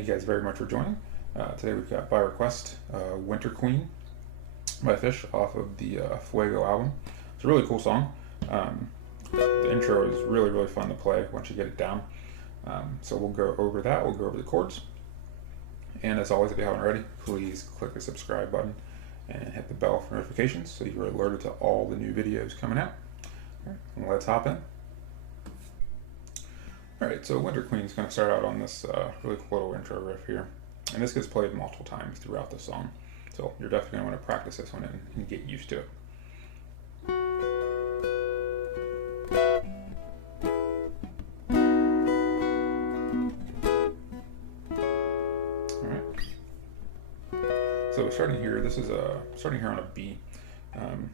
Thank you guys very much for joining. Today we've got, by request, Winterqueen by Phish off of the Fuego album. It's a really cool song. The intro is really, really fun to play once you get it down. So we'll go over that, we'll go over the chords. And as always, if you haven't already, please click the subscribe button and hit the bell for notifications so you are alerted to all the new videos coming out. All right, let's hop in. Alright, so Winterqueen is going to start out on this really cool little intro riff here. And this gets played multiple times throughout the song. So you're definitely going to want to practice this one and get used to it. Alright. So starting here, this is starting here on a B. And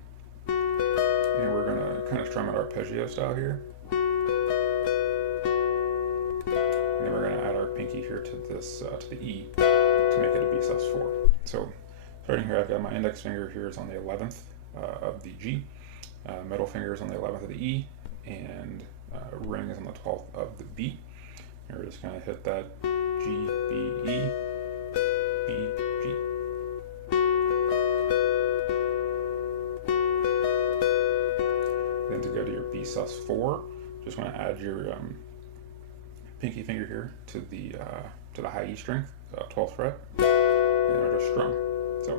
we're going to kind of strum it arpeggio style here. Pinky here to this to the E to make it a B sus4. So starting here, I've got my index finger here is on the 11th of the G, middle finger is on the 11th of the E, and ring is on the 12th of the B. And we're just going to hit that G, B, E, B, G. Then to go to your B sus4, just want to add your pinky finger here to the high E string, 12th fret, and I'll just strum. So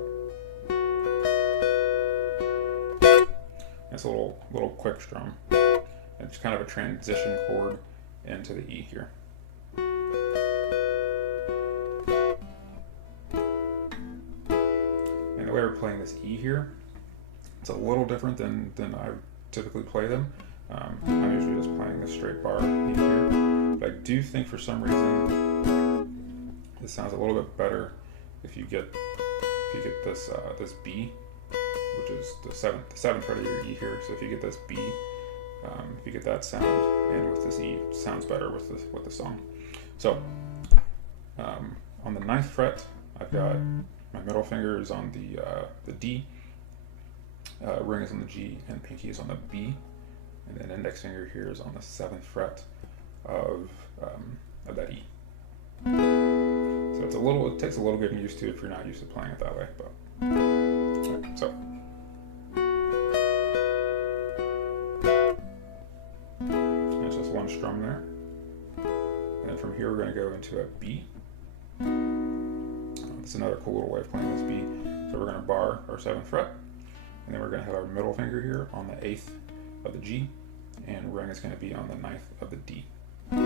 it's a little quick strum. It's kind of a transition chord into the E here. And the way we're playing this E here, it's a little different than I typically play them. I'm usually just playing this straight bar E here. But I do think for some reason this sounds a little bit better if you get this this B, which is the seventh fret of your E here. So if you get this B, if you get that sound, and with this E, it sounds better with the song. So on the 9th fret, I've got my middle finger is on the D, ring is on the G, and pinky is on the B, and then index finger here is on the 7th fret of that E. So it takes a little getting used to if you're not used to playing it that way. But right, so it's just one strum there, and then from here we're going to go into a B. It's another cool little way of playing this B. So we're going to bar our 7th fret, and then we're going to have our middle finger here on the 8th of the G, and ring is going to be on the 9th of the D. Okay.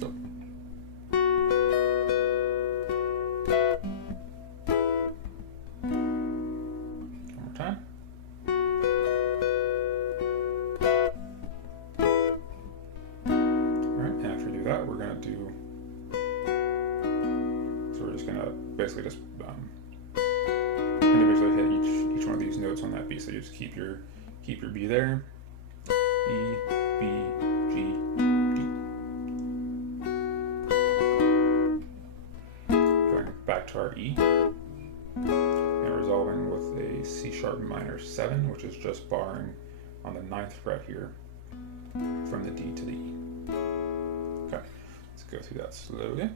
So. One more time. Alright, and after we do that, we're going to do, so we're just going to basically just individually hit each one of these notes on that B. So you just keep your B there. E, B, G, D. Going back to our E, and resolving with a C sharp minor 7, which is just barring on the 9th fret here from the D to the E. Okay, let's go through that slowly.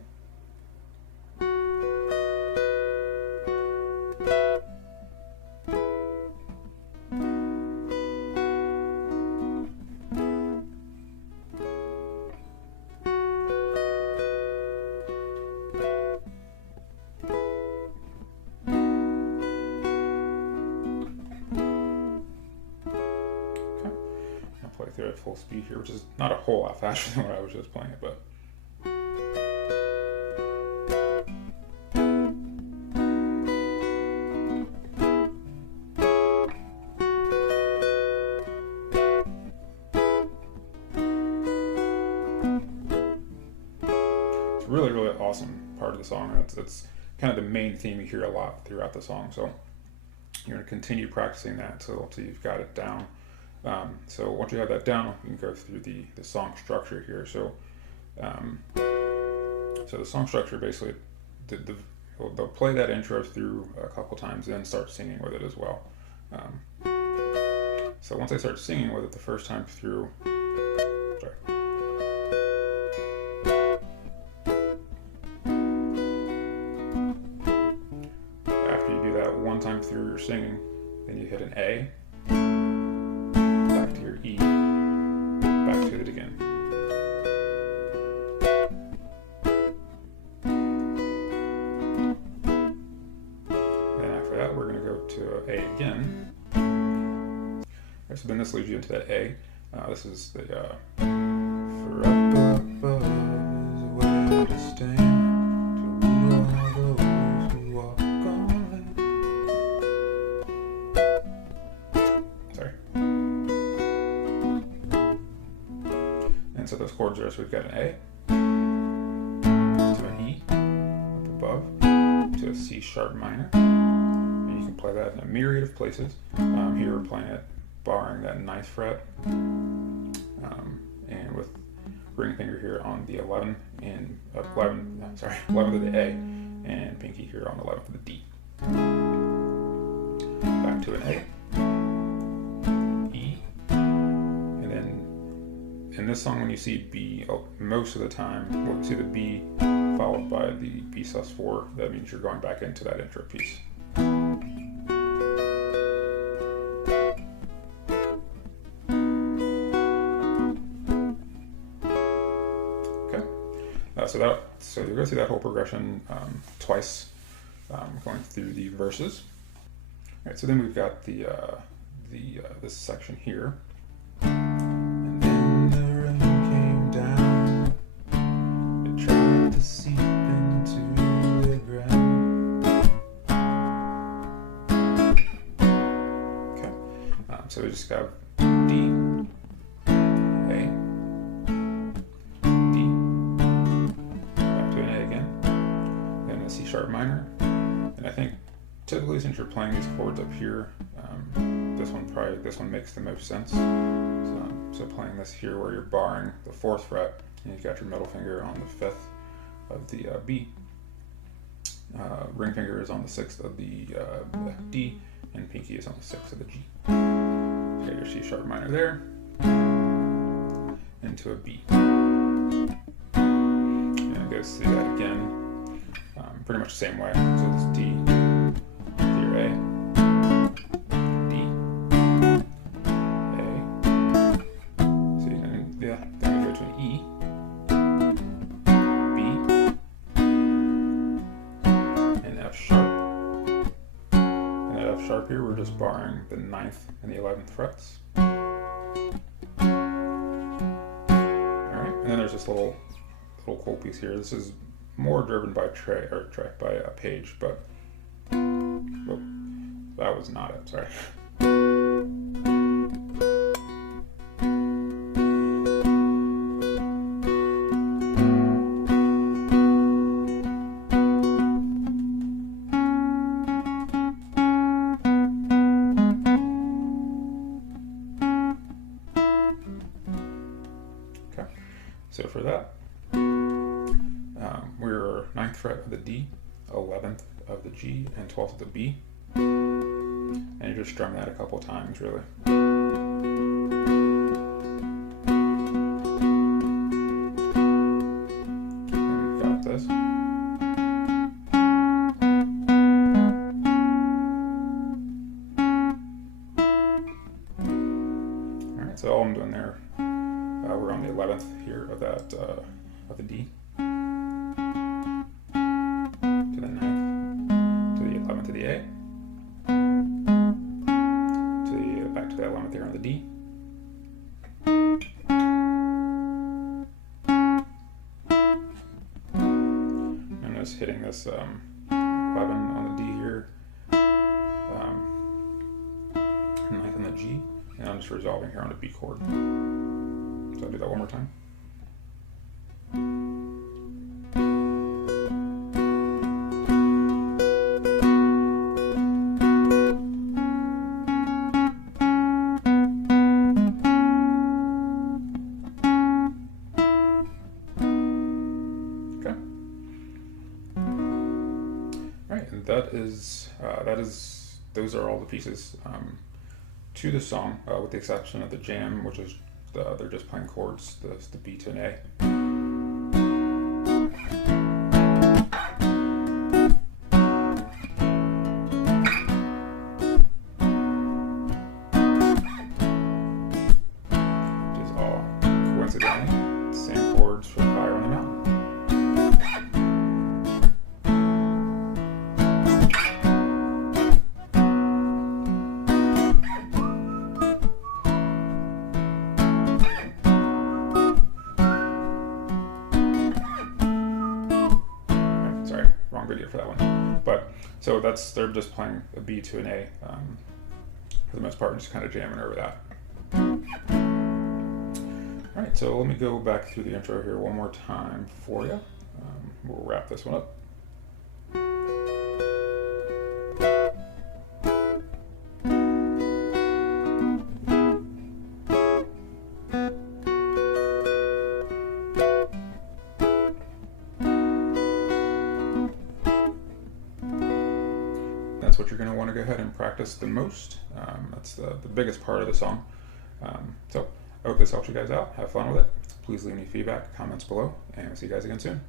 Play through at full speed here, which is not a whole lot faster than what I was just playing it, but it's a really, really awesome part of the song. It's kind of the main theme you hear a lot throughout the song, so you're going to continue practicing that until you've got it down. So once you have that down, you can go through the song structure here. So so the song structure basically, they'll play that intro through a couple times, then start singing with it as well. So once I start singing with it the first time through, sorry. through your singing, then you hit an A, back to your E, back to it again. Then after that, we're going to go to A again. Okay, so then this leads you into that A. This is the for up above is where to stand to rule all those who walk on land. Sorry. And so those chords are, so we've got an A to an E up above to a C sharp minor, and you can play that in a myriad of places. Here we're playing it barring that 9th fret, and with ring finger here on the 11th and 11th of the A, and pinky here on the 11th of the D. Back to an A, E, and then in this song when you see B, most of the time when you see the B followed by the B sus4, that means you're going back into that intro piece. So you're going to see that whole progression twice, going through the verses. All right, so then we've got this section here. And then the rain came down. It tried to seep into the ground. Okay, so we just got D. Sharp minor, and I think typically since you're playing these chords up here, this one makes the most sense. So playing this here where you're barring the 4th fret, and you've got your middle finger on the 5th of the B, ring finger is on the 6th of the D, and pinky is on the 6th of the G. You got your C sharp minor there, into a B. And it goes through that again. Pretty much the same way. So this D, here A, D, A. So you can, then we go to an E, B, and F sharp. And at F sharp here, we're just barring the 9th and the 11th frets. Alright, and then there's this little cool piece here. This is more driven by Trey, by a Page, but that was not it, sorry. Okay, so for that, we're 9th fret of the D, 11th of the G, and 12th of the B. And you just strum that a couple times, really. And we've got this. Alright, so all I'm doing there, we're on the 11th here of that, of the D. To the A, back to the 11th there on the D, I'm just hitting this 11 on the D here, 9th on the G, and I'm just resolving here on a B chord. So I'll do that one more time. Those are all the pieces to the song, with the exception of the jam, which is they're just playing chords, the B to an A. for that one. But so they're just playing a B to an A for the most part, and just kind of jamming over that. All right, so let me go back through the intro here one more time for you. We'll wrap this one up. That's what you're going to want to go ahead and practice the most. That's the biggest part of the song. So I hope this helps you guys out. Have fun with it. Please leave any feedback, comments below, and I'll see you guys again soon.